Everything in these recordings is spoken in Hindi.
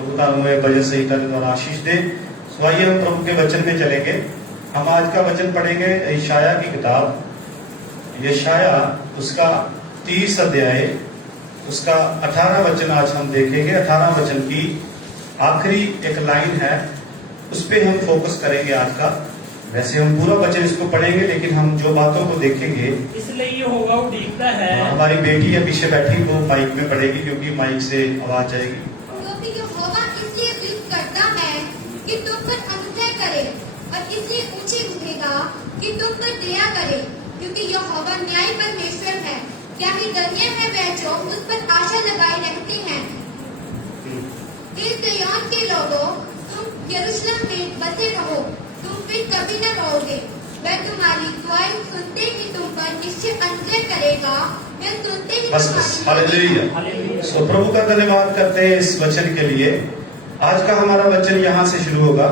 प्रभु तानुमय भजन संहिता के द्वारा आशीष दे। सो आइए हम प्रभु के वचन में चलेंगे। हम आज का वचन पढ़ेंगे यशाया की किताब, यशाया उसका 30 अध्याय, उसका 18 वचन आज हम देखेंगे। 18 वचन की आखिरी एक लाइन है, उस पर हम फोकस करेंगे आज का। वैसे हम पूरा वचन इसको पढ़ेंगे, लेकिन हम जो बातों को देखेंगे, इसलिए ये होगा उड़ीता है। हमारी बेटी है पीछे बैठी, वो माइक में पढ़ेगी क्योंकि माइक से आवाज जाएगी। क्योंकि यहोवा इसलिए विरुद्ध करता है कि तुम पर अनुग्रह करे, और इसलिए ऊंचे उठेगा कि तुम पर दया करे, क्योंकि यहोवा न्याय परमेश्वर है। क्या ही धन्य है वह जो उस पर आशा लगाए रहते हैं। हे सिय्योन के लोगों, तुम यरूशलेम में बसे रहो, तुम फिर कभी न रहोगे। वह तुम्हारी दुआएं सुनते ही तुम पर निश्चय अनुग्रह करेगा। वह सुनते ही बस हालेलुया। सो प्रभु का धन्यवाद करते हैं इस वचन के लिए। आज का हमारा वचन यहाँ से शुरू होगा।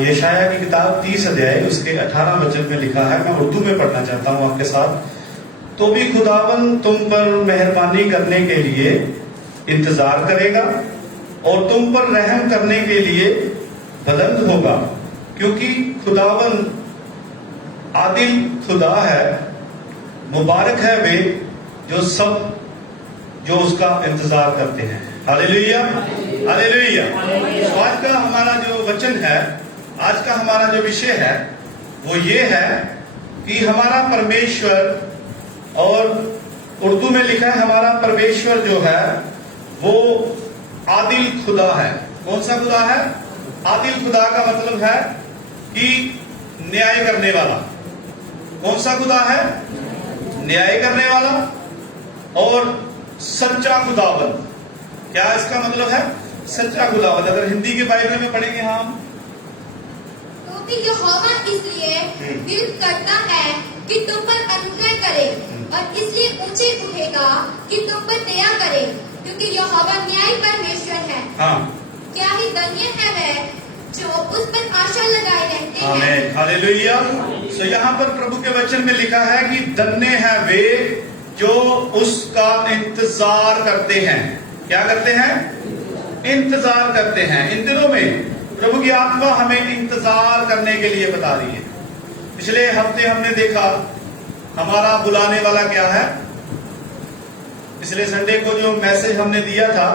यशाया की किताब 30 अध्याय उसके 18 वचन में लिखा है। मैं उर्दू में पढ़ना चाहता हूँ आपके साथ। तो भी खुदावन तुम पर मेहरबानी करने के लिए इंतजार करेगा और तुम पर रहम करने के लिए बुलंद होगा, क्योंकि खुदावन आदिल खुदा है। मुबारक है वे जो उसका इंतजार करते हैं। Hallelujah, hallelujah. तो आज का हमारा जो वचन है, आज का हमारा जो विषय है वो ये है कि हमारा परमेश्वर, और उर्दू में लिखा है हमारा परमेश्वर जो है वो आदिल खुदा है। कौन सा खुदा है? आदिल खुदा का मतलब है कि न्याय करने वाला। कौन सा खुदा है? न्याय करने वाला और सच्चा खुदावंद। क्या इसका मतलब है? सच्चा खुदावंद। अगर हिंदी के बाइबल में पढ़ेंगे हम, तो भी यहोवा इसलिए विरुद्ध करता है कि तुम पर अनुग्रह करे, और इसलिए ऊंचे उठेगा कि तुम पर दया करे, क्योंकि यहोवा न्याय परमेश्वर है। हाँ, क्या ही धन्य है वह जो उस पर आशा लगाए रहते हैं। आमीन, हालेलुया। तो यहाँ पर प्रभु के वचन में लिखा है कि धन्य है वे जो उसका इंतजार करते हैं। क्या करते हैं? इंतजार करते हैं। इन दिनों में प्रभु की आत्मा हमें इंतजार करने के लिए बता रही है। पिछले हफ्ते हमने देखा हमारा बुलाने वाला क्या है। पिछले संडे को जो मैसेज हमने दिया था,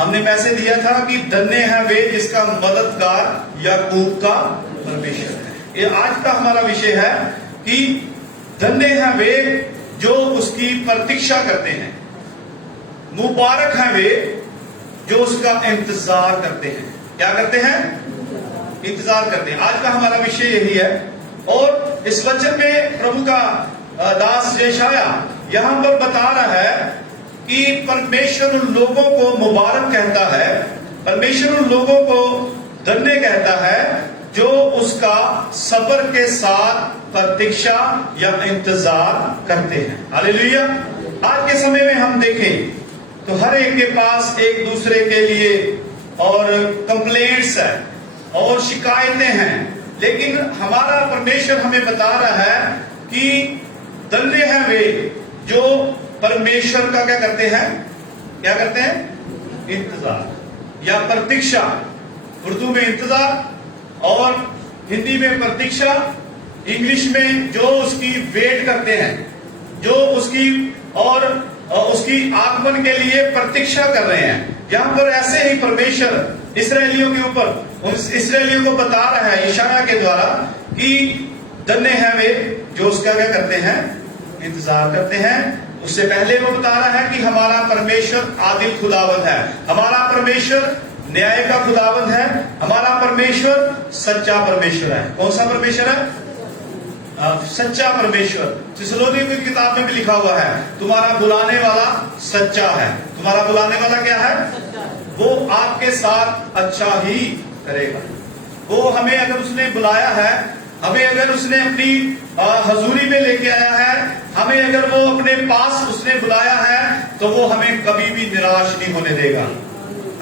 हमने मैसेज दिया था कि धन्य है वे जिसका मददगार याकूब का परमेश्वर है। ये आज का हमारा विषय है कि धन्य है वे जो उसकी प्रतीक्षा करते हैं। मुबारक है वे जो उसका इंतजार करते हैं। क्या करते हैं? इंतजार करते हैं। आज का हमारा विषय यही है। और इस वचन में प्रभु का दास यशाया यहां पर बता रहा है कि परमेश्वर उन लोगों को मुबारक कहता है, परमेश्वर उन लोगों को धन्य कहता है जो उसका सब्र के साथ प्रतीक्षा या इंतजार करते हैं। हालेलुया। आज के समय में हम देखें तो हर एक के पास एक दूसरे के लिए और कंप्लेंट्स है और शिकायतें हैं, लेकिन हमारा परमेश्वर हमें बता रहा है कि धन्य है वे जो परमेश्वर का क्या करते हैं? क्या करते हैं? इंतजार या प्रतीक्षा। उर्दू में इंतजार और हिंदी में प्रतीक्षा, इंग्लिश में जो उसकी वेट करते हैं, जो उसकी और उसकी आगमन के लिए प्रतीक्षा कर रहे हैं। यहां पर ऐसे ही परमेश्वर इस्राएलियों के ऊपर, इस्राएलियों को बता रहा है यशाया के द्वारा कि धन्य है वे जो उसका क्या करते हैं? इंतजार करते हैं। उससे पहले वो बता रहा है कि हमारा परमेश्वर आदिल खुदावंद है, हमारा परमेश्वर न्याय का खुदावंद है, हमारा परमेश्वर सच्चा परमेश्वर है। कौन सा परमेश्वर है? सच्चा परमेश्वर। थिस्सलुनीकियों की किताब में भी लिखा हुआ है तुम्हारा बुलाने वाला सच्चा है। तुम्हारा बुलाने वाला क्या है? वो आपके साथ अच्छा ही करेगा। वो हमें अगर उसने बुलाया है, हमें अगर उसने अपनी हजूरी में लेके आया है, हमें अगर वो अपने पास उसने बुलाया है, तो वो हमें कभी भी निराश नहीं होने देगा।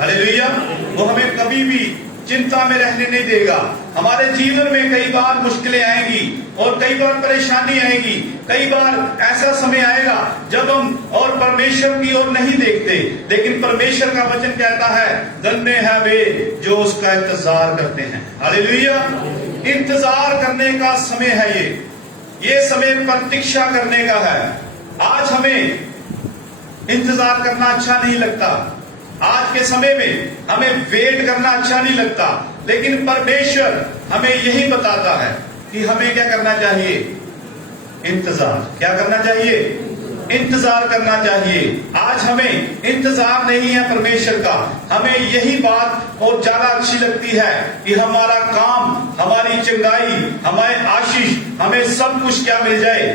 हालेलुया। वो हमें कभी भी चिंता में रहने नहीं देगा। हमारे जीवन में कई बार मुश्किलें आएंगी और कई बार परेशानी आएगी, कई बार ऐसा समय आएगा जब हम और परमेश्वर की ओर नहीं देखते, लेकिन परमेश्वर का वचन कहता है धन्य है वे जो उसका इंतजार करते हैं। हालेलुया। इंतजार करने का समय है ये समय प्रतीक्षा करने का है। आज हमें इंतजार करना अच्छा नहीं लगता, आज के समय में हमें वेट करना अच्छा नहीं लगता, लेकिन परमेश्वर हमें यही बताता है कि हमें क्या करना चाहिए? इंतजार। क्या करना चाहिए? इंतजार करना चाहिए। आज हमें इंतजार नहीं है परमेश्वर का, हमें यही बात और ज्यादा अच्छी लगती है कि हमारा काम, हमारी चंगाई, हमारे आशीष, हमें सब कुछ क्या मिल जाए?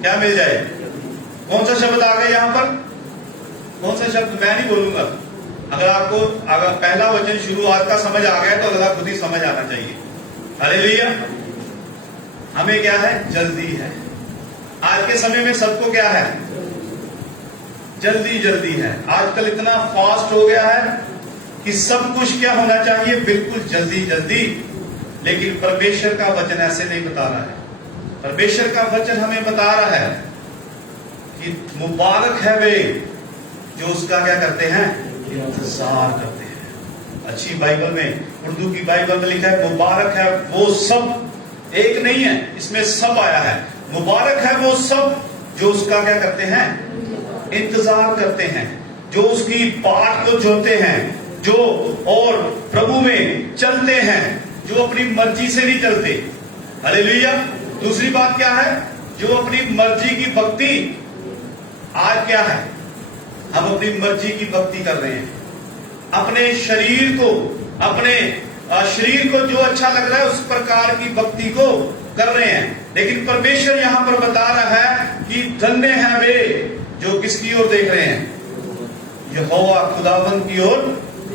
क्या मिल जाए? कौन सा शब्द आ गया यहां पर? कौन सा शब्द? मैं नहीं बोलूंगा। अगर पहला वचन शुरुआत का समझ आ गया तो अगला खुद ही समझ आना चाहिए। हालेलुया। हमें क्या है? जल्दी है। आज के समय में सबको क्या है? जल्दी जल्दी है। आजकल इतना फास्ट हो गया है कि सब कुछ क्या होना चाहिए? बिल्कुल जल्दी जल्दी। लेकिन परमेश्वर का वचन ऐसे नहीं बता रहा है। परमेश्वर का वचन हमें बता रहा है कि मुबारक है वे जो उसका क्या करते हैं? इंतजार करते हैं। अच्छी बाइबल में, उर्दू की बाइबल में लिखा है मुबारक है वो सब, एक नहीं है, इसमें सब आया है। मुबारक है वो सब जो उसका क्या करते हैं? इंतजार करते हैं, जो उसकी बाट को जोते हैं, जो और प्रभु में चलते हैं, जो अपनी मर्जी से नहीं चलते। हालेलुया। दूसरी बात क्या है? जो अपनी मर्जी की भक्ति, आज क्या है? हम अपनी मर्जी की भक्ति कर रहे हैं, अपने शरीर को जो अच्छा लग रहा है उस प्रकार की भक्ति को कर रहे हैं। लेकिन परमेश्वर यहां पर बता रहा है कि धन्य है वे जो किसकी ओर देख रहे हैं? यहोवा खुदावंद की ओर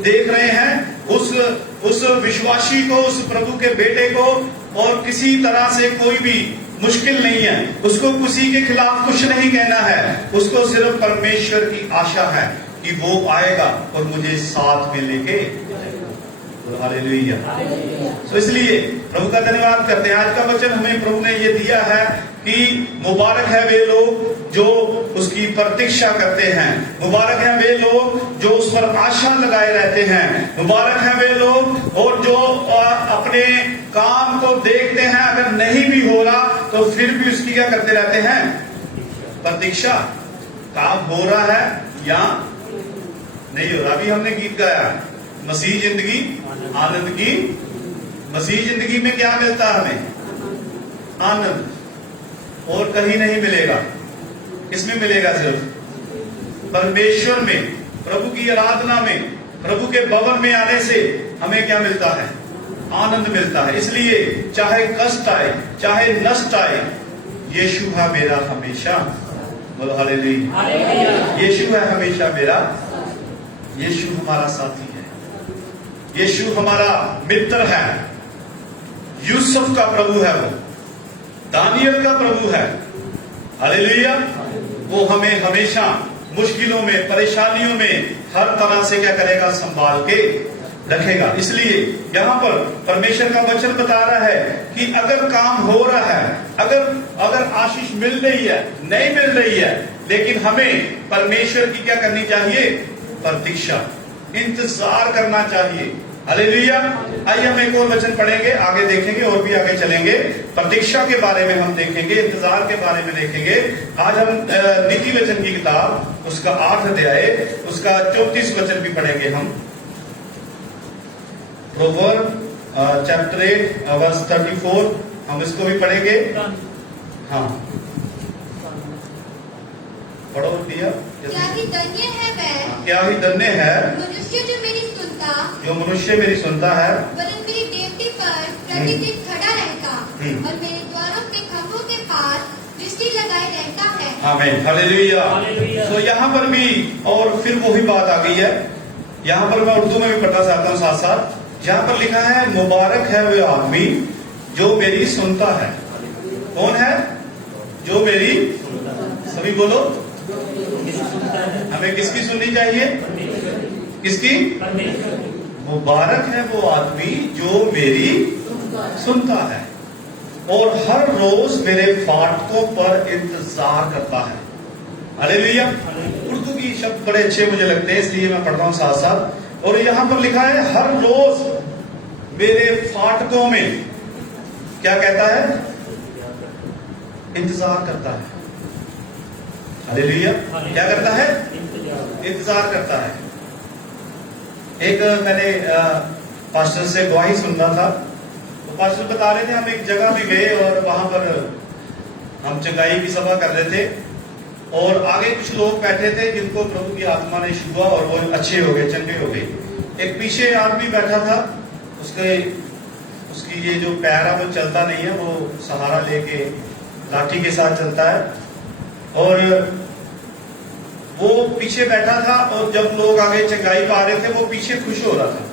देख रहे हैं। उस विश्वासी को, उस प्रभु के बेटे को, और किसी तरह से कोई भी मुश्किल नहीं है, उसको किसी के खिलाफ कुछ नहीं कहना है, उसको सिर्फ परमेश्वर की आशा है कि वो आएगा और मुझे साथ में लेके। हालेलुया। तो इसलिए प्रभु का धन्यवाद करते हैं। आज का वचन हमें प्रभु ने ये दिया है कि मुबारक है वे लोग जो उसकी प्रतीक्षा करते हैं, मुबारक है वे लोग जो उस पर आशा लगाए रहते हैं, मुबारक है वे लोग और जो अपने काम को देखते हैं, अगर नहीं भी हो रहा तो फिर भी उसकी क्या करते रहते हैं? प्रतीक्षा। काम हो रहा है या नहीं हो रहा? अभी हमने गीत गाया, मसीह जिंदगी आनंद की। मसीह जिंदगी में क्या मिलता है हमें? आनंद, और कहीं नहीं मिलेगा। किसमें मिलेगा? सिर्फ परमेश्वर में, प्रभु की आराधना में, प्रभु के भवन में आने से हमें क्या मिलता है? आनंद मिलता है। इसलिए चाहे कष्ट आए, चाहे नष्ट आए, यीशु है मेरा हमेशा। बोलो हालेलुया। यीशु है हमेशा मेरा। यीशु हमारा साथी है, यीशु हमारा मित्र है। यूसुफ का प्रभु है वो, दानियल का प्रभु है। हालेलुया। वो हमें हमेशा मुश्किलों में, परेशानियों में हर तरह से क्या करेगा? संभाल के रखेगा। इसलिए यहाँ पर परमेश्वर का वचन बता रहा है कि अगर काम हो रहा है, अगर आशीष मिल रही है, नहीं मिल रही है, लेकिन हमें परमेश्वर की क्या करनी चाहिए? प्रतीक्षा, इंतजार करना चाहिए। हालेलुया। आइए हम एक और वचन पढ़ेंगे, आगे देखेंगे और भी आगे चलेंगे। प्रतीक्षा के बारे में हम देखेंगे, इंतजार के बारे में देखेंगे। आज हम नीति वचन की किताब उसका 8 अध्याय उसका 34 वचन भी पढ़ेंगे हम। प्रोवर्ब चैप्टर 8 वर्स 34 हम इसको भी पढ़ेंगे। हाँ पढ़ो दिया। क्या ही धन्य है वह, क्या ही धन्य है मनुष्य जो मेरी सुनता, जो मनुष्य मेरी सुनता है, वरन मेरी देवती पर प्रतिदिन खड़ा रहता और मेरे द्वारों के खंभों के पास दृष्टि लगाए रहता है। आमीन। हालेलुया। तो यहाँ पर भी और फिर वही बात आ गई है। यहाँ पर मैं उर्दू में भी पढ़ना चाहता हूँ साथ साथ। यहाँ पर लिखा है मुबारक है वह आदमी जो मेरी सुनता है। कौन है? जो मेरी, सभी बोलो, हमें किसकी सुननी चाहिए? किसकी? मुबारक है वो आदमी जो मेरी सुनता है। और हर रोज मेरे फाटकों पर इंतजार करता है। हालेलुया। उर्दू की शब्द बड़े अच्छे मुझे लगते हैं, इसलिए मैं पढ़ रहा हूं साथ साथ। और यहां पर लिखा है हर रोज मेरे फाटकों में क्या कहता है? इंतजार करता है। हालेलुया। क्या करता है? इंतजार करता है। एक मैंने पास्टर से गवाही सुन रहा था, तो पास्टर बता रहे थे हम एक जगह में गए और वहां पर हम चंगाई की सभा कर रहे थे और आगे कुछ लोग बैठे थे जिनको प्रभु की आत्मा ने छुआ और वो अच्छे हो गए, चंगे हो गए। एक पीछे आदमी बैठा था, उसकी ये जो पैर है वो चलता नहीं है, वो सहारा लेके लाठी के साथ चलता है और वो पीछे बैठा था और जब लोग आगे चंगाई पा रहे थे वो पीछे खुश हो रहा था।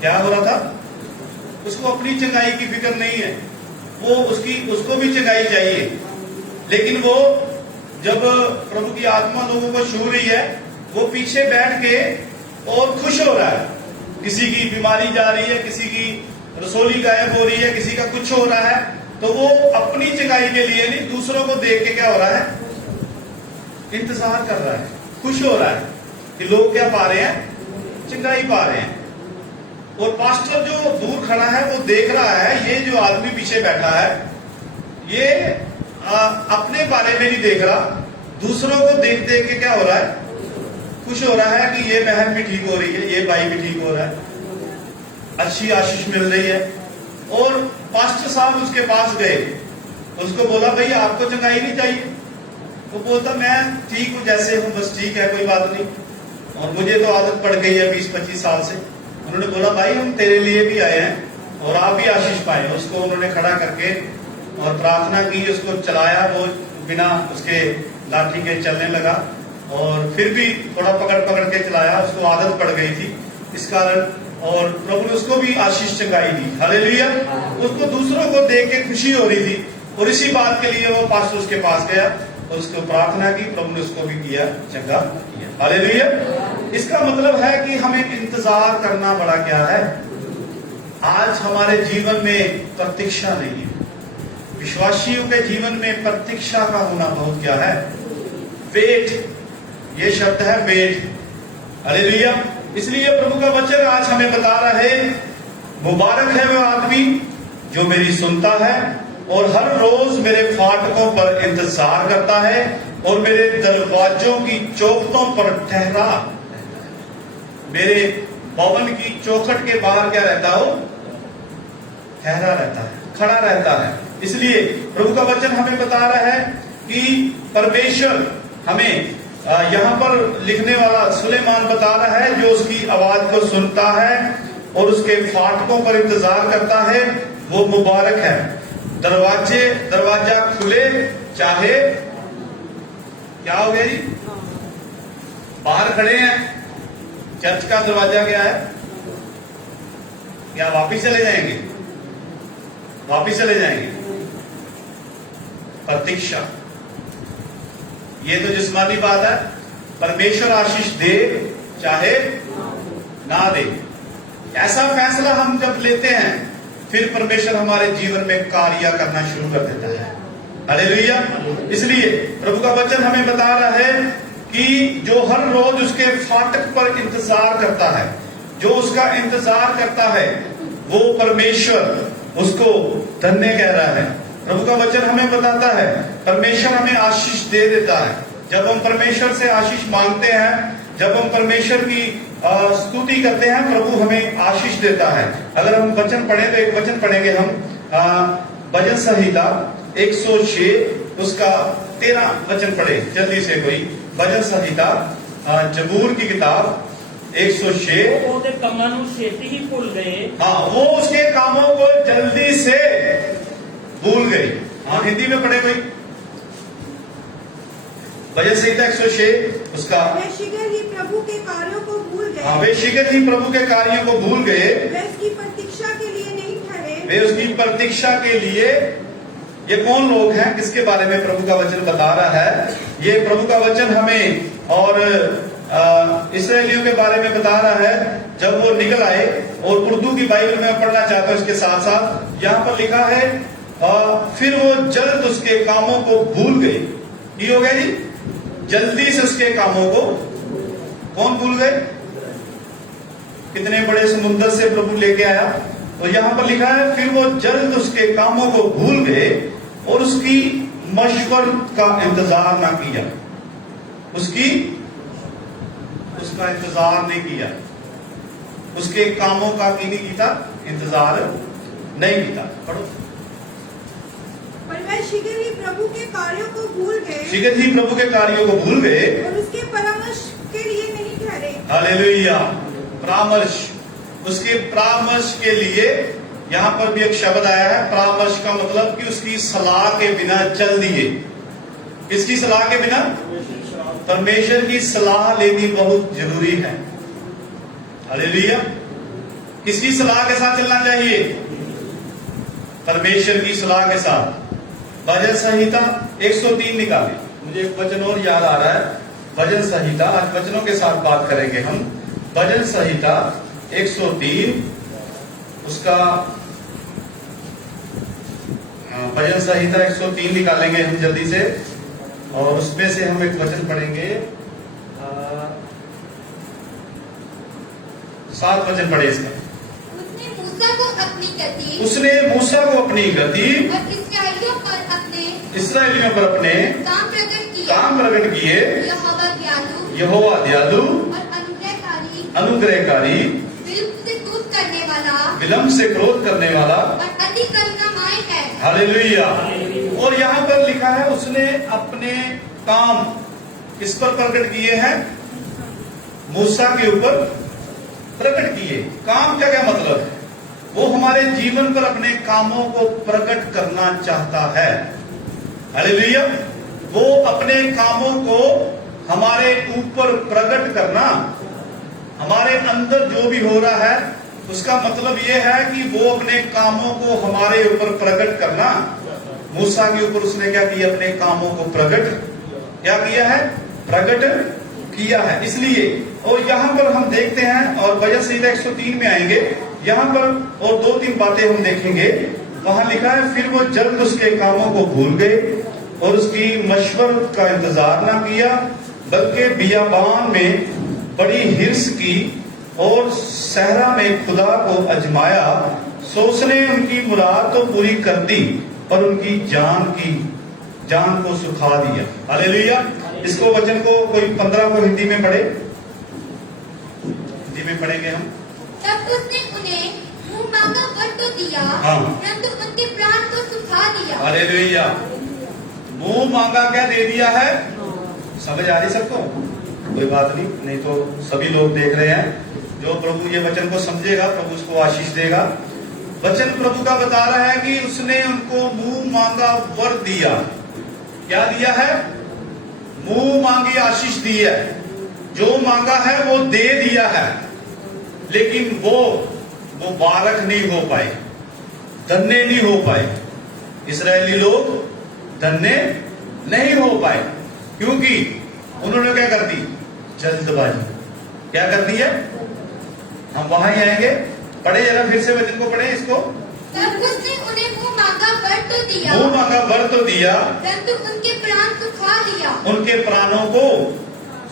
क्या हो रहा था? उसको अपनी चंगाई की फिक्र नहीं है, वो उसको भी चंगाई चाहिए, लेकिन वो जब प्रभु की आत्मा लोगों को छू रही है वो पीछे बैठ के और खुश हो रहा है। किसी की बीमारी जा रही है, किसी की रसोली गायब हो रही है, किसी का कुछ हो रहा है, तो वो अपनी चंगाई के लिए नहीं, दूसरों को देख के क्या हो रहा है? इंतजार कर रहा है, खुश हो रहा है कि लोग क्या पा रहे हैं? चंगाई पा रहे हैं। और पास्टर जो दूर खड़ा है वो देख रहा है ये जो आदमी पीछे बैठा है ये अपने बारे में नहीं देख रहा, दूसरों को देख देख के क्या हो रहा है? खुश हो रहा है कि ये बहन भी ठीक हो रही है, ये भाई भी ठीक हो रहा है, अच्छी आशीष मिल रही है। और पास्टर साहब उसके पास गए, उसको बोला भैया आपको चंगाई नहीं चाहिए? वो बोलता मैं ठीक हूं जैसे हूं, बस ठीक है, कोई बात नहीं, और मुझे तो आदत पड़ गई है 20-25 साल से। उन्होंने बोला भाई हम तेरे लिए भी आए हैं और आप भी आशीष पाए। उसको उन्होंने खड़ा करके और प्रार्थना की, उसको चलाया, वो बिना उसके लाठी के चलने लगा और फिर भी थोड़ा पकड़ पकड़ के चलाया, उसको आदत पड़ गई थी इस कारण, और प्रभु ने उसको भी आशीष चंगाई दी। हालेलुया। उसको दूसरों को देख के खुशी हो रही थी और इसी बात के लिए वो पास्टर उसके पास गया और उसको प्रार्थना की, प्रभु ने उसको भी किया, चंगा किया। हालेलुया। इसका मतलब है कि हमें इंतजार करना बड़ा क्या है? आज हमारे जीवन में प्रतीक्षा नहीं है, विश्वासियों के जीवन में प्रतीक्षा का होना बहुत क्या है? वेट, ये शब्द है वेट। हालेलुया। इसलिए प्रभु का वचन आज हमें बता रहा है मुबारक है वह आदमी जो मेरी सुनता है और हर रोज मेरे फाटकों पर इंतजार करता है और मेरे दरवाजों की चौखटों पर ठहरा। मेरे भवन की चौखट के बाहर क्या रहता हो? ठहरा रहता है, खड़ा रहता है। इसलिए प्रभु का वचन हमें बता रहा है कि परमेश्वर हमें यहाँ पर लिखने वाला सुलेमान बता रहा है जो उसकी आवाज को सुनता है और उसके फाटकों पर इंतजार करता है वो मुबारक है। दरवाजा खुले चाहे क्या हो गया जी? बाहर खड़े हैं, चर्च का दरवाजा क्या है? क्या वापिस चले जाएंगे? वापिस चले जाएंगे। प्रतीक्षा, ये तो जिस्मानी बात है। परमेश्वर आशीष दे चाहे ना दे, ऐसा फैसला हम जब लेते हैं फिर परमेश्वर हमारे जीवन में कार्य करना शुरू कर देता है। हालेलुया। इसलिए प्रभु का वचन हमें बता रहा है कि जो हर रोज उसके फाटक पर इंतजार करता है, जो उसका इंतजार करता है, वो परमेश्वर उसको धन्य कह रहा है। प्रभु का वचन हमें बताता है परमेश्वर हमें आशीष दे देता है। जब हम परमेश्वर से आशीष मांगते हैं, जब हम परमेश्वर की स्तुति करते हैं, प्रभु हमें आशीष देता है। अगर हम वचन पढ़े तो एक वचन पढ़ेंगे हम, भजन संहिता 106 उसका 13 वचन पढ़े जल्दी से कोई। भजन संहिता जबूर की किताब 106। वो ਉਹਦੇ ਕੰਮਾਂ ਨੂੰ ਛੇਤੀ ਹੀ ਭੁੱਲ ਗਏ। हाँ, वो उसके कामों को जल्दी से भूल गई। हाँ, हिंदी में पढ़े कोई। भजन संहिता 106 उसका। वे शीघ्र ही प्रभु के कार्यों को भूल गए। हाँ, वे शीघ्र ही प्रभु के कार्यों को भूल गए। वे उसकी प्रतीक्षा के लिए नहीं ठहरे। वे उसकी प्रतीक्षा के लिए। ये कौन लोग हैं, किसके बारे में प्रभु का वचन बता रहा है? ये प्रभु का वचन हमें और इसराइलियों के बारे में बता रहा है जब वो निकल आए। और उर्दू की बाइबल में पढ़ना चाहता हूं इसके साथ साथ, यहां पर लिखा है फिर वो जल्द उसके कामों को भूल गए। ये हो गया जी, जल्दी से उसके कामों को कौन भूल गए? कितने बड़े समुद्र से प्रभु लेके आया। तो यहां पर लिखा है फिर वो जल्द उसके कामों को भूल गए और उसकी मशवरत का इंतजार ना किया। उसका इंतजार नहीं किया, उसके कामों का नहीं किया, इंतजार नहीं किया। पढ़ो। पर वह शीघ्र ही प्रभु के कार्यों को भूल गए, शीघ्र ही प्रभु के कार्यों को भूल गए और उसके परामर्श के लिए नहीं ठहरे। हालेलुया। परामर्श, उसके परामर्श के लिए यहां पर भी एक शब्द आया है। परामर्श का मतलब कि उसकी सलाह के बिना चल दिए। किसकी सलाह के बिना? परमेश्वर की सलाह लेनी बहुत जरूरी है। हालेलुया। किसकी सलाह के साथ चलना चाहिए? परमेश्वर की सलाह के साथ। भजन संहिता 103 निकाले। मुझे एक वचन और याद आ रहा है, भजन संहिता। आज वचनों के साथ बात करेंगे हम। भजन संहिता 103 उसका भजन संहिता 103 निकालेंगे हम जल्दी से, और उसमें से हम एक वचन पढ़ेंगे। 7 वचन पढ़े इसका। उसने मूसा को अपनी गति उसने मूसा को अपनी गति और इसराइलियों पर अपने काम प्रकट किए। यहोवा दयालु और अनुग्रहकारी, विलम्ब से क्रोध करने वाला और अति करुणामय है। हालेलुया। और यहाँ पर लिखा है उसने अपने काम किस पर प्रकट किए हैं? मूसा के ऊपर प्रकट किए। काम का क्या मतलब है? वो हमारे जीवन पर अपने कामों को प्रकट करना चाहता है। हालेलुया। वो अपने कामों को हमारे ऊपर प्रकट करना, हमारे अंदर जो भी हो रहा है उसका मतलब यह है कि वो अपने कामों को हमारे ऊपर प्रकट करना। मूसा के ऊपर उसने क्या किया? अपने कामों को प्रकट क्या किया है? प्रकट किया है। इसलिए और यहाँ पर हम देखते हैं, और भजन संहिता 103 में आएंगे, यहाँ पर और 2-3 बातें हम देखेंगे। वहां लिखा है फिर वो जल्द उसके कामों को भूल गए और उसकी मशवरत का इंतजार ना किया, बल्कि बियाबान में बड़ी हिर्स की और सहरा में खुदा को अजमाया। सो उसने उनकी मुराद तो पूरी कर दी और उनकी जान को सुखा दिया। हालेलुया। इसको वचन को कोई 15 को हिंदी में पढ़े। हिंदी में पढ़ेंगे हम। तब उसने उन्हें मुंह मांगा वर तो दिया, परंतु उनके प्राण को सुखा दिया। हालेलुया। मुंह मांगा क्या दे दिया है? समझ आ रही सबको? कोई बात नहीं तो सभी लोग देख रहे हैं। जो प्रभु ये वचन को समझेगा प्रभु उसको आशीष देगा। वचन प्रभु का बता रहा है कि उसने उनको मुंह मांगा वर दिया। क्या दिया है? मुंह मांगी आशीष दी है। जो मांगा है वो दे दिया है, लेकिन वो बालक नहीं हो पाए, धन्य नहीं हो पाए। इस्राएली लोग धन्य नहीं हो पाए क्योंकि उन्होंने क्या कर दी? जल्दबाजी। क्या कर दी है? हम वहां ही आएंगे। पढ़े जरा फिर से वचन को पढ़े इसको। तब उसने उन्हें मुंह मांगा वर तो दिया, मुंह मांगा वर तो दिया, परंतु उनके प्राण सुखा दिया। उनके प्राणों को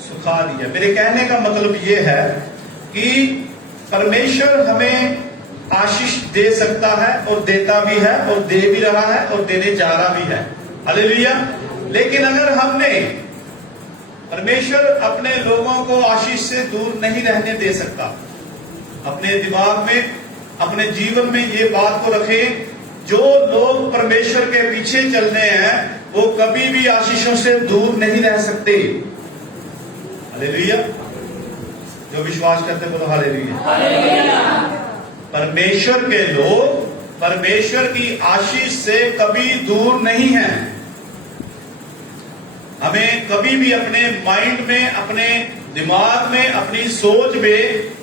सुखा दिया। मेरे कहने का मतलब ये है कि परमेश्वर हमें आशीष दे सकता है और देता भी है और दे भी रहा है और देने जा रहा भी है। हालेलुया। लेकिन अगर हमने परमेश्वर अपने लोगों को आशीष से दूर नहीं रहने दे सकता। अपने दिमाग में, अपने जीवन में ये बात को रखें, जो लोग परमेश्वर के पीछे चल रहे हैं वो कभी भी आशीषों से दूर नहीं रह सकते। हालेलुया। जो विश्वास करते हैं बोलो हालेलुया। परमेश्वर के लोग परमेश्वर की आशीष से कभी दूर नहीं हैं। हमें कभी भी अपने माइंड में, अपने दिमाग में, अपनी सोच में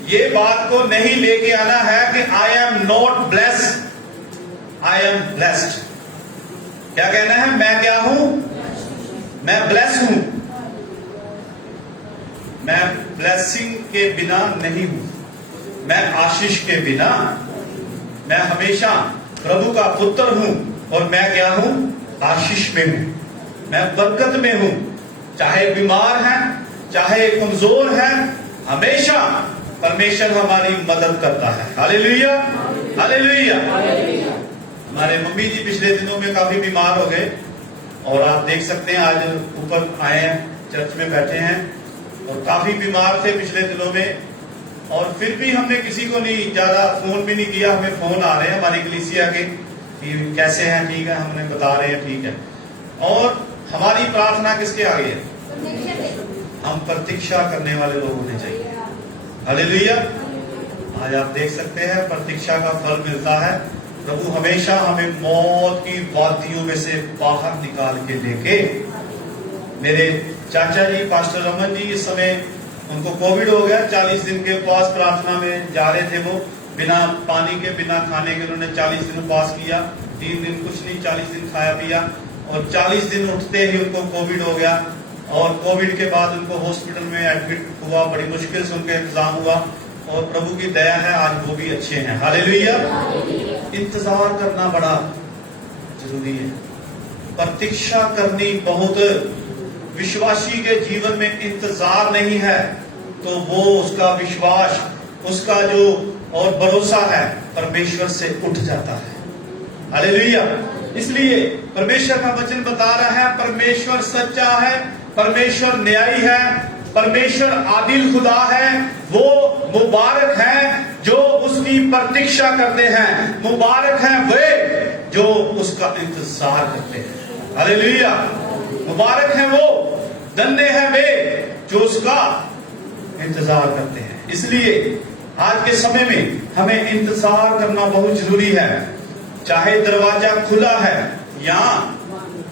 ये बात को नहीं लेके आना है कि I am not blessed, I am blessed. क्या कहना है? मैं क्या हूं? मैं ब्लेस हूं। मैं ब्लेसिंग के बिना नहीं हूं, मैं आशीष के बिना, मैं हमेशा प्रभु का पुत्र हूं और मैं क्या हूं? आशीष में हूं, मैं बरकत में हूं। चाहे बीमार हैं, चाहे कमजोर हैं, हमेशा परमेश्वर हमारी मदद करता है। Hallelujah, hallelujah. हमारे मम्मी जी पिछले दिनों में काफी बीमार हो गए और आप देख सकते हैं आज ऊपर आए हैं, चर्च में बैठे हैं और काफी बीमार थे पिछले दिनों में। और फिर भी हमने किसी को नहीं ज्यादा फोन भी नहीं किया, हमें फोन आ रहे हैं हमारी कलीसिया के कि कैसे हैं, ठीक है, हमने बता रहे हैं ठीक है। और हमारी प्रार्थना किसके आगे है? हम प्रतीक्षा करने वाले लोग होने चाहिए। हालेलुया। आज आप देख सकते हैं प्रतीक्षा का फल मिलता है। प्रभु हमेशा हमें मौत की वादियों में से बाहर निकाल के लेके। मेरे चाचा जी पास्टर रमन जी इस समय उनको कोविड हो गया, 40 दिन के उपवास प्रार्थना में जा रहे थे। वो बिना पानी के बिना खाने के उन्होंने 40 दिन उपवास किया, 3 दिन कुछ नहीं, 40 दिन खाया पिया और 40 दिन उठते ही उनको कोविड हो गया। और कोविड के बाद उनको हॉस्पिटल में एडमिट हुआ, बड़ी मुश्किल से उनका इंतजाम हुआ और प्रभु की दया है आज वो भी अच्छे हैं। हालेलुया। इंतजार करना बड़ा जरूरी है, प्रतीक्षा करनी बहुत। विश्वासी के जीवन में इंतजार नहीं है तो वो उसका विश्वास, उसका जो और भरोसा है परमेश्वर से उठ जाता है। हालेलुया। इसलिए परमेश्वर का वचन बता रहा है परमेश्वर सच्चा है, परमेश्वर न्यायी है, परमेश्वर आदिल खुदा है। वो मुबारक है जो उसकी प्रतीक्षा करते हैं, मुबारक है वे जो उसका इंतजार करते हैं। हालेलुया। मुबारक है वो, धन्य है वे जो उसका इंतजार करते हैं। इसलिए आज के समय में हमें इंतजार करना बहुत जरूरी है, चाहे दरवाजा खुला है या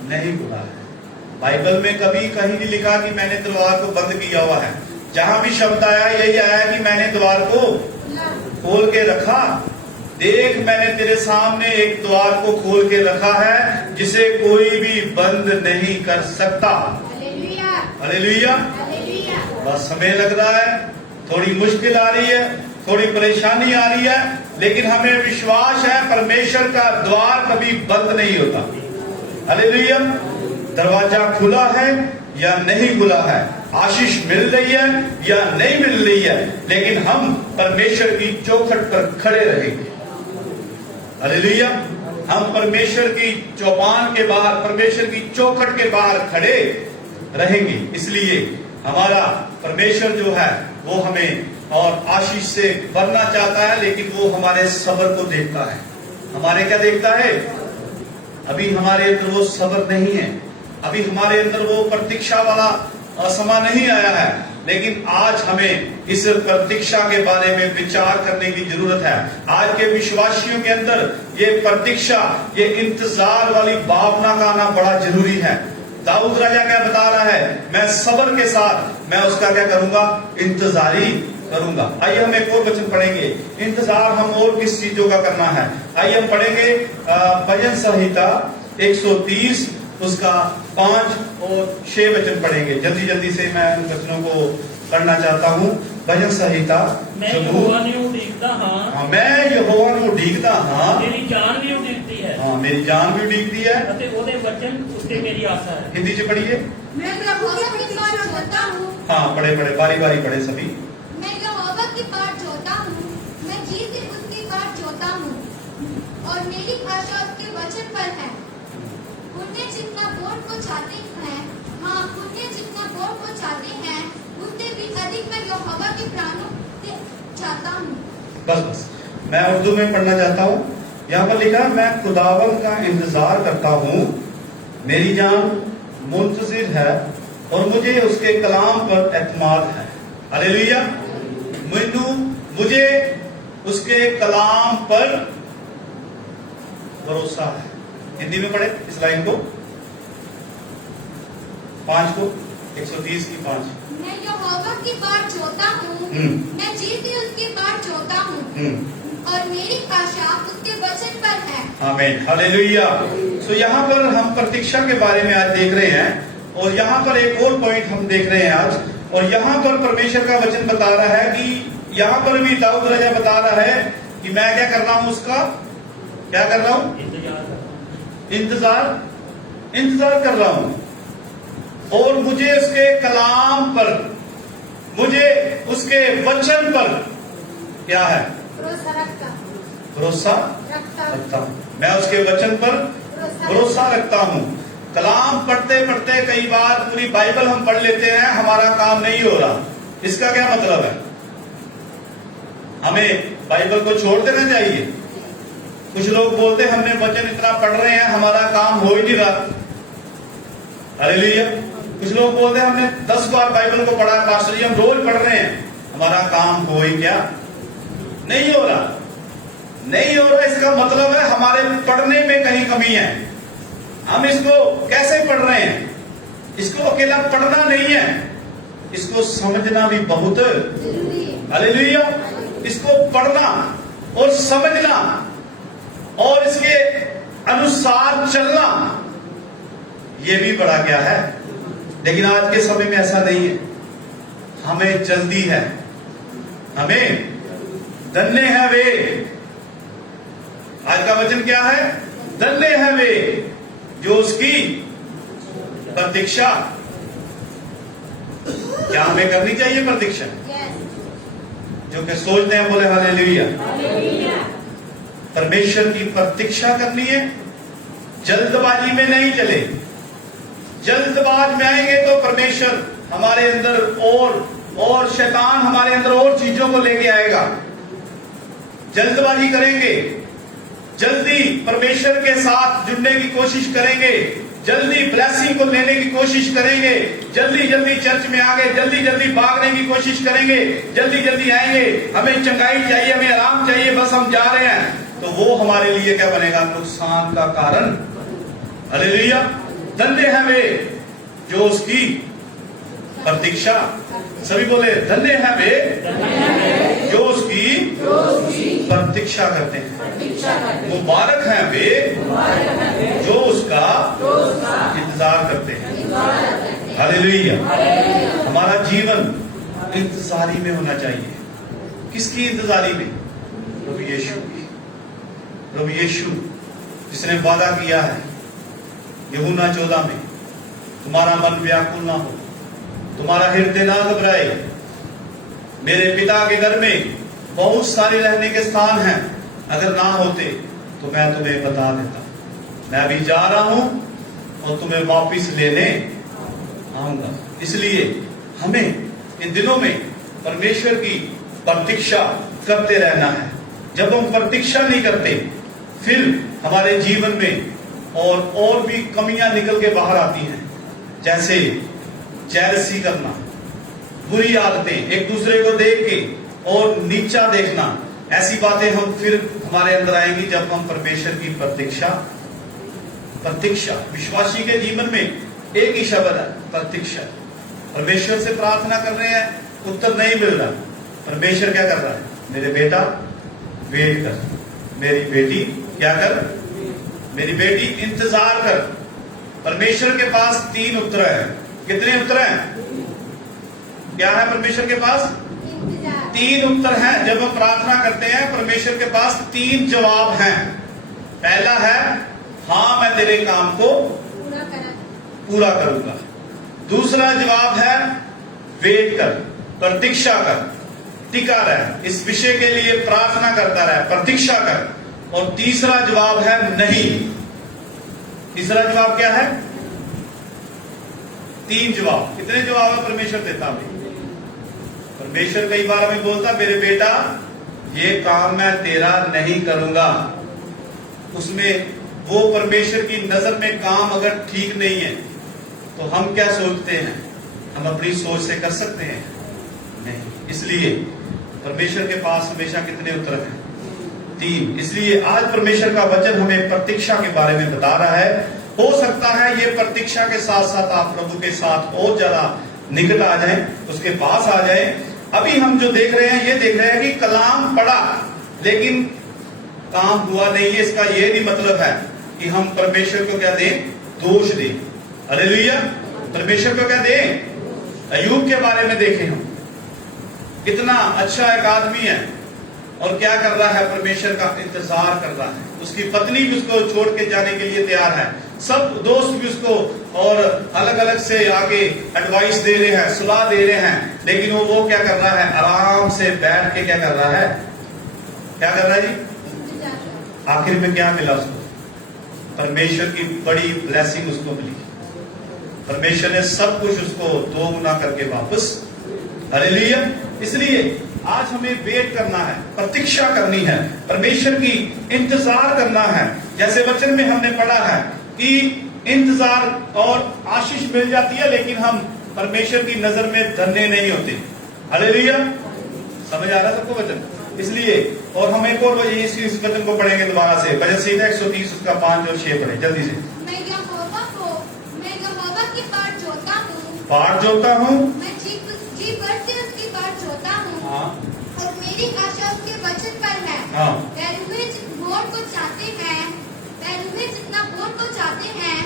नहीं खुला है। बाइबल में कभी कहीं नहीं लिखा कि मैंने द्वार को बंद किया हुआ है। जहां भी शब्द आया यही आया कि मैंने द्वार को खोल के रखा। देख, मैंने तेरे सामने एक द्वार को खोल के रखा है जिसे कोई भी बंद नहीं कर सकता। हालेलुया। बड़ा समय लग रहा है, थोड़ी मुश्किल आ रही है, थोड़ी परेशानी आ रही है, लेकिन हमें विश्वास है परमेश्वर का द्वार कभी बंद नहीं होता। हालेलुया। दरवाजा खुला है या नहीं खुला है, आशीष मिल रही है या नहीं मिल रही है, लेकिन हम परमेश्वर की चौखट पर खड़े रहेंगे। हालेलुया। हम परमेश्वर की चौपान के बाहर, परमेश्वर की चौखट के बाहर खड़े रहेंगे। इसलिए हमारा परमेश्वर जो है वो हमें और आशीष से भरना चाहता है, लेकिन वो हमारे सब्र को देखता है। हमारे क्या देखता है? अभी हमारे अंदर वो सब्र नहीं है, अभी हमारे अंदर वो प्रतीक्षा वाला समय नहीं आया है। लेकिन आज हमें इस प्रतीक्षा के बारे में विचार करने की जरूरत है। आज के विश्वासियों के अंदर ये प्रतीक्षा, ये इंतजार वाली भावना का आना बड़ा जरूरी है। दाऊद राजा क्या बता रहा है? मैं सब्र के साथ मैं उसका क्या करूंगा? इंतजारी करूंगा। आइए हम एक और वचन पढ़ेंगे। इंतजार हम और किस चीजों का करना है? आइए हम पढ़ेंगे भजन संहिता 130 उसका 5 और 6 वचन पढ़ेंगे। जल्दी जल्दी से मैं उन वचनों को पढ़ना चाहता हूँ। भजन संहिता मैं यहोवा ने उड़ीकता हाँ, मैं यहोवा ਨੂੰ ਉਡੀਕਦਾ ਹਾਂ, मेरी जान भी उड़ीकती है, हाँ मेरी जान भी उड़ीकती है। ਅਤੇ ਉਹਦੇ वचन उससे मेरी आशा है। हिंदी से पढ़िए। मैं प्रभु की प्रतीक्षा करता हूँ। हाँ पढ़े पढ़े, बारी बारी पढ़े सभी। मैं यहोवा की बाट जोता हूँ, मैं जी से उसकी बाट जोता हूँ और मेरी आशा उसके वचन पर है। पुण्य जितना बोझ को चाहते हैं, हाँ पुण्य जितना बोझ को चाहते हैं, उससे भी अधिक मैं यहोवा के प्राणों से चाहता हूँ। बस बस, मैं उर्दू में पढ़ना चाहता हूँ। यहाँ पर लिखा मैं खुदावन का इंतजार करता हूँ, मेरी जान मुंतजिर है और मुझे उसके कलाम पर एतमाद है। हालेलुया। मुझे उसके कलाम पर भरोसा है। हिंदी में पढ़े इस लाइन को, 5 को, 130 की 5। मैं यहोवा की बाट जोता हूँ, मैं जी से उसकी बाट जोता हूँ और मेरी आशा उसके वचन पर है। आमीन। हालेलुया। सो यहाँ पर हम प्रतीक्षा के बारे में आज देख रहे हैं और यहाँ पर एक और पॉइंट हम देख रहे हैं आज, और यहां पर परमेश्वर का वचन बता रहा है कि यहां पर भी दाऊद राजा बता रहा है कि मैं क्या कर रहा हूं, उसका क्या कर रहा हूं, इंतजार कर रहा हूं। और मुझे उसके कलाम पर, मुझे उसके वचन पर क्या है, भरोसा रखता हूं। मैं उसके वचन पर भरोसा रखता हूं। कलाम पढ़ते पढ़ते कई बार पूरी बाइबल हम पढ़ लेते हैं, हमारा काम नहीं हो रहा। इसका क्या मतलब है? हमें बाइबल को छोड़ देना चाहिए। कुछ लोग बोलते हैं हमने वचन इतना पढ़ रहे हैं, हमारा काम हो ही नहीं रहा। हालेलुया। कुछ लोग बोलते हैं हमने 10 बार बाइबल को पढ़ा है पास्टर जी, हम रोज पढ़ रहे हैं, हमारा काम हो ही क्या नहीं हो रहा, नहीं हो रहा। इसका मतलब है हमारे पढ़ने में कहीं कमी है। हम इसको कैसे पढ़ रहे हैं? इसको अकेला पढ़ना नहीं है, इसको समझना भी बहुत जरूरी है। हालेलुया। इसको पढ़ना और समझना और इसके अनुसार चलना, ये भी बड़ा क्या है। लेकिन आज के समय में ऐसा नहीं है। हमें जल्दी है, हमें धन्य है वे। आज का वचन क्या है? धन्य है वे जो उसकी प्रतीक्षा। क्या हमें करनी चाहिए प्रतीक्षा? जो कि सोचते हैं बोले हालेलुया। परमेश्वर की प्रतीक्षा करनी है, जल्दबाजी में नहीं चले। जल्दबाज में आएंगे तो परमेश्वर हमारे अंदर और शैतान हमारे अंदर और चीजों को लेके आएगा। जल्दबाजी करेंगे, जल्दी परमेश्वर के साथ जुड़ने की कोशिश करेंगे, जल्दी ब्लेसिंग को लेने की कोशिश करेंगे, जल्दी जल्दी चर्च में आगे जल्दी जल्दी भागने की कोशिश करेंगे, जल्दी जल्दी आएंगे, हमें चंगाई चाहिए, हमें आराम चाहिए, बस हम जा रहे हैं, तो वो हमारे लिए क्या बनेगा? नुकसान का कारण। हालेलुया। धन्य है वे जो उसकी प्रतीक्षा, सभी बोले धन्य है वे जो उसकी प्रतीक्षा करते हैं। मुबारक है वे जो उसका इंतजार करते हैं। हालेलुया। हमारा जीवन इंतजारी में होना चाहिए। किसकी इंतजारी में? प्रभु यीशु की। प्रभु यीशु जिसने वादा किया है यूहन्ना 14 में, तुम्हारा मन व्याकुल ना हो, तुम्हारा हृदय ना घबराए, मेरे पिता के घर में बहुत सारे रहने के स्थान हैं, अगर ना होते तो मैं तुम्हें बता देता। मैं अभी जा रहा हूं और तुम्हें वापस लेने आऊंगा। इसलिए हमें इन दिनों में परमेश्वर की प्रतीक्षा करते रहना है। जब हम प्रतीक्षा नहीं करते, फिर हमारे जीवन में और भी कमियां निकल के बाहर आती हैं। जैसे जेलसी करना, बुरी आदतें, एक दूसरे को देख के और नीचा देखना, ऐसी बातें हम फिर हमारे अंदर आएंगी जब हम परमेश्वर की प्रतीक्षा। विश्वासी के जीवन में एक ही शब्द है, प्रतीक्षा। परमेश्वर से प्रार्थना कर रहे हैं, उत्तर नहीं मिल रहा, परमेश्वर क्या कर रहा है? मेरे बेटा वेट कर, मेरी बेटी क्या कर, मेरी बेटी इंतजार कर। परमेश्वर के पास 3 उत्तर है। कितने उत्तर हैं? क्या है परमेश्वर के पास? 3 उत्तर हैं। जब हम प्रार्थना करते हैं परमेश्वर के पास 3 जवाब हैं। पहला है हाँ मैं तेरे काम को पूरा करूंगा। दूसरा जवाब है वेट कर, प्रतीक्षा कर, टिका रह, इस विषय के लिए प्रार्थना करता रह, प्रतीक्षा कर। और तीसरा जवाब है नहीं। तीसरा जवाब क्या है? 3 जवाब। कितने जवाब है परमेश्वर देता हमें? परमेश्वर कई बार हमें बोलता, मेरे बेटा ये काम मैं तेरा नहीं करूंगा। उसमें वो परमेश्वर की नजर में काम अगर ठीक नहीं है तो हम क्या सोचते हैं? हम अपनी सोच से कर सकते हैं? नहीं। इसलिए परमेश्वर के पास हमेशा कितने उत्तर हैं? 3। इसलिए आज परमेश्वर का वचन हमें प्रतीक्षा के बारे में बता रहा है। हो सकता है ये प्रतीक्षा के साथ साथ आप प्रभु के साथ और ज्यादा निकट आ जाएं, उसके पास आ जाएं। अभी हम जो देख रहे हैं, ये देख रहे हैं कि कलाम पढ़ा लेकिन काम हुआ नहीं है। इसका ये नहीं मतलब है कि हम परमेश्वर को क्या दें? दोष दें। हालेलुया। परमेश्वर को क्या दें? अयूब के बारे में देखें हम, कितना अच्छा एक आदमी है और क्या कर रहा है, परमेश्वर का इंतजार कर रहा है। उसकी पत्नी भी उसको छोड़ के जाने के लिए तैयार है, सब दोस्त भी उसको और अलग अलग से आके एडवाइस दे रहे हैं, सलाह दे रहे हैं, लेकिन वो क्या कर रहा है, आराम से बैठ के क्या कर रहा है, क्या कर रहा है जी। आखिर में क्या मिला उसको, परमेश्वर की बड़ी ब्लेसिंग उसको मिली। परमेश्वर ने सब कुछ उसको 2 गुना करके वापस, हालेलुया। इसलिए आज हमें वेट करना है, प्रतीक्षा करनी है, परमेश्वर की इंतजार करना है। जैसे वचन में हमने पढ़ा है कि इंतजार और आशीष मिल जाती है, लेकिन हम परमेश्वर की नजर में धन्य नहीं होते। हालेलुया, समझ आ रहा है सबको वचन? इसलिए और हम एक और इस वचन को पढ़ेंगे दोबारा से, भजन संहिता 130 उसका 5 और 6 पढ़े जल्दी से। मैं यहोवा की बाट जोता हूँ, पाठ जोता हूँ, मैं जी भर से उसकी बाट जोता हूँ, हाँ और मेरी आशा उसके वचन पर है। हाँ, बैरूहे भोर को चाहते हैं, बैरूहे जितना भोर को चाहते हैं,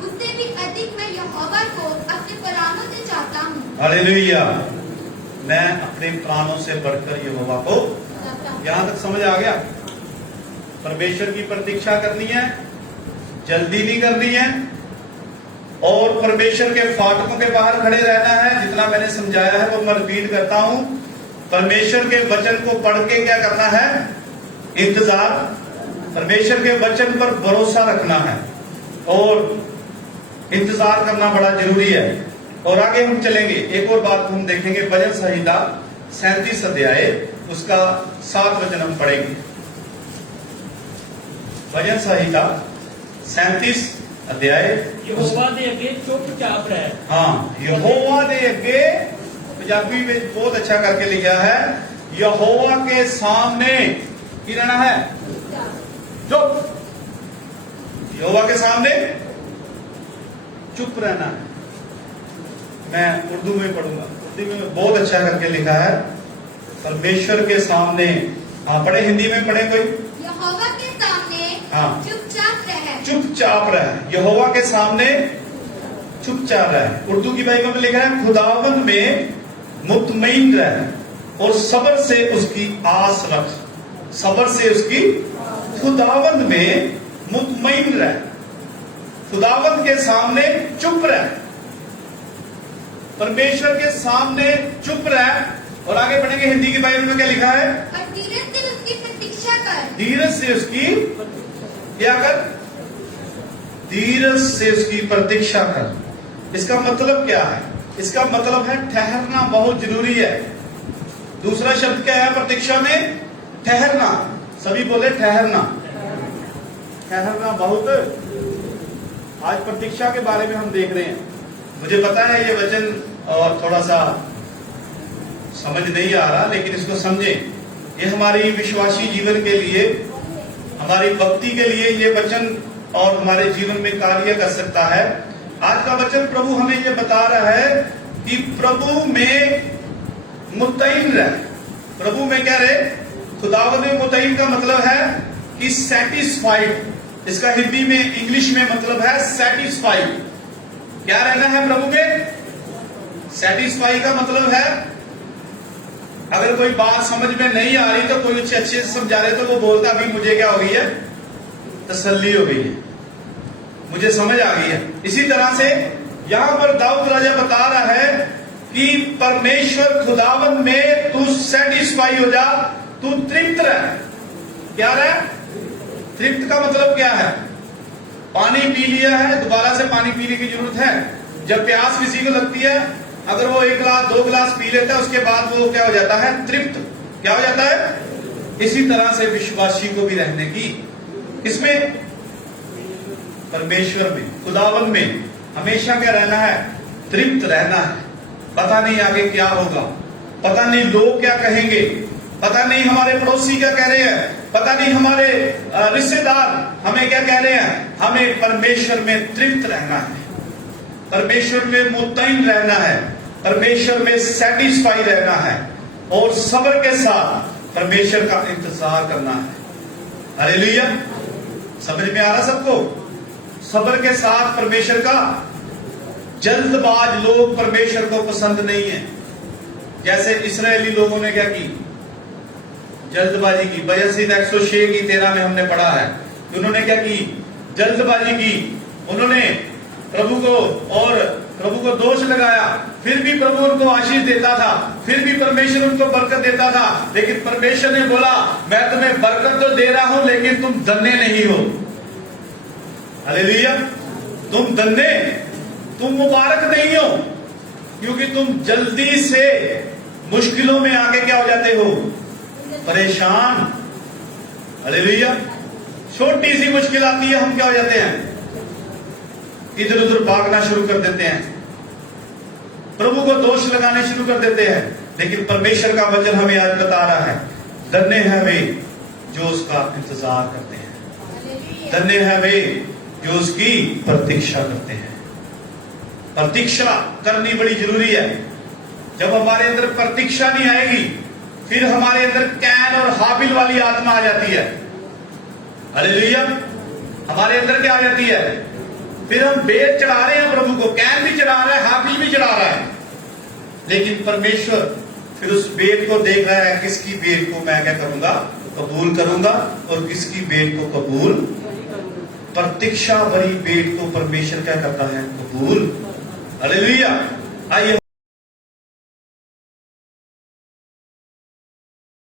उससे भी अधिक मैं यहोवा को अपने प्राणों से चाहता हूँ। हालेलुया। मैं अपने प्राणों से बढ़कर यहोवा को, यहां तक समझ आ गया? परमेश्वर की प्रतीक्षा करनी है, जल्दी नहीं करनी है, और परमेश्वर के फाटकों के बाहर खड़े रहना है। जितना मैंने समझाया है वो मैं रिपीट करता हूं। परमेश्वर के वचन को पढ़ के क्या करना है, इंतजार, परमेश्वर के वचन पर भरोसा रखना है और इंतजार करना बड़ा जरूरी है। और आगे हम चलेंगे, एक और बात हम देखेंगे, भजन संहिता 37 अध्याय उसका 7 वचन हम पढ़ेंगे। भजन संहिता 37 अध्याय, यहोवा दे अगे चुपचाप रह। हाँ, यहोवा दे अगे, पंजाबी में बहुत अच्छा करके लिखा है, यहोवा के सामने की रहना है, चुप, यहोवा के सामने चुप रहना है। मैं उर्दू में पढ़ूंगा, उर्दू में बहुत अच्छा करके लिखा है, परमेश्वर के सामने, हाँ पढ़े, हिंदी में पढ़े कोई, यहोवा के सामने हाँ, चुपचाप रहे। चुपचाप रहे, यहोवा के सामने चुपचाप रहे। उर्दू की बाइबल में लिखा है, खुदावंद में मुतमईन रहे और सब्र से उसकी आस रख, सब्र से उसकी, खुदावंद में मुतमईन रहे, खुदावंद के सामने चुप रहे, परमेश्वर के सामने चुप रहे। और आगे बढ़ेंगे, हिंदी की बाइबल में क्या लिखा है, और धीरज से उसकी प्रतीक्षा कर। धीरज से उसकी क्या कर, धीरज से उसकी प्रतीक्षा कर। इसका मतलब क्या है, इसका मतलब है ठहरना बहुत जरूरी है। दूसरा शब्द क्या है प्रतीक्षा में, ठहरना। सभी बोले ठहरना, ठहरना बहुत। आज प्रतीक्षा के बारे में हम देख रहे हैं। मुझे पता है ये वचन और थोड़ा सा समझ नहीं आ रहा, लेकिन इसको समझें। ये हमारी विश्वासी जीवन के लिए, हमारी भक्ति के लिए ये वचन और हमारे जीवन में कार्य कर सकता है। आज का वचन प्रभु हमें ये बता रहा है कि प्रभु में मुतईन रहे। प्रभु में क्या रहे, खुदावंद में मुतईन का मतलब है कि सेटिस्फाइड। इसका हिंदी में, इंग्लिश में मतलब है सेटिस्फाइड। क्या रहना है प्रभु में, सेटिस्फाई का मतलब है अगर कोई बात समझ में नहीं आ रही तो कोई अच्छे से समझा रहे तो वो बोलता अभी मुझे क्या हो गई है, तसल्ली हो गई है, मुझे समझ आ गई है। इसी तरह से यहां पर दाऊद राजा बता रहा है कि परमेश्वर खुदावन में तू सेटिस्फाई हो जा, तू तृप्त रह। क्या रह, तृप्त का मतलब क्या है, पानी पी लिया है, दोबारा से पानी पीने की जरूरत है। जब प्यास किसी को लगती है, अगर वो 1 गिलास 2 गिलास पी लेता है, उसके बाद वो क्या हो जाता है, तृप्त। क्या हो जाता है। इसी तरह से विश्वासी को भी रहने की, इसमें परमेश्वर में, खुदावन में हमेशा क्या रहना है, तृप्त रहना है। पता नहीं आगे क्या होगा, पता नहीं लोग क्या कहेंगे, पता नहीं हमारे पड़ोसी क्या कह रहे हैं, पता नहीं हमारे रिश्तेदार हमें क्या कह रहे हैं। हमें परमेश्वर में तृप्त रहना है, परमेश्वर में मुतईन रहना है, परमेश्वर में सेटिस्फाई रहना है और सब्र के साथ परमेश्वर का इंतजार करना है। हालेलुया, समझ में आ रहा सबको। सब्र के साथ परमेश्वर का जल्दबाज लोग परमेश्वर को पसंद नहीं है। जैसे इस्राएली लोगों ने क्या की, जल्दबाजी की। बयासीत 106 की 13 में हमने पढ़ा है कि उन्होंने क्या की, जल्दबाजी की। उन्होंने प्रभु को दोष लगाया, फिर भी प्रभु उनको आशीष देता था, फिर भी परमेश्वर उनको बरकत देता था। लेकिन परमेश्वर ने बोला, मैं तुम्हें बरकत तो दे रहा हूं, लेकिन तुम धन्य नहीं हो। हालेलुया। तुम धन्य, तुम मुबारक नहीं हो, क्योंकि तुम जल्दी से मुश्किलों में आके क्या हो जाते हो, परेशान। हालेलुया। छोटी सी मुश्किल आती है, हम क्या हो जाते हैं, इधर उधर भागना शुरू कर देते हैं, प्रभु को दोष लगाने शुरू कर देते हैं। लेकिन परमेश्वर का वचन हमें आज बता रहा है, धन्य है वे जो उसका इंतजार करते हैं, धन्य है वे जो उसकी प्रतीक्षा करते हैं। प्रतीक्षा करनी बड़ी जरूरी है। जब हमारे अंदर प्रतीक्षा नहीं आएगी, फिर हमारे अंदर कैन और हाबिल वाली आत्मा आ जाती है। हालेलुया। हमारे अंदर क्या आ जाती है, फिर हम बेर चढ़ा रहे हैं प्रभु को, कैन भी चढ़ा रहा है, हाबिल भी चढ़ा रहा है, लेकिन परमेश्वर फिर उस बेर को देख रहा है, किसकी बेर को मैं क्या करूंगा, कबूल करूंगा, और किसकी बेर को कबूल। प्रतीक्षा भरी बेर को परमेश्वर क्या करता है, कबूल। हालेलुया। आइए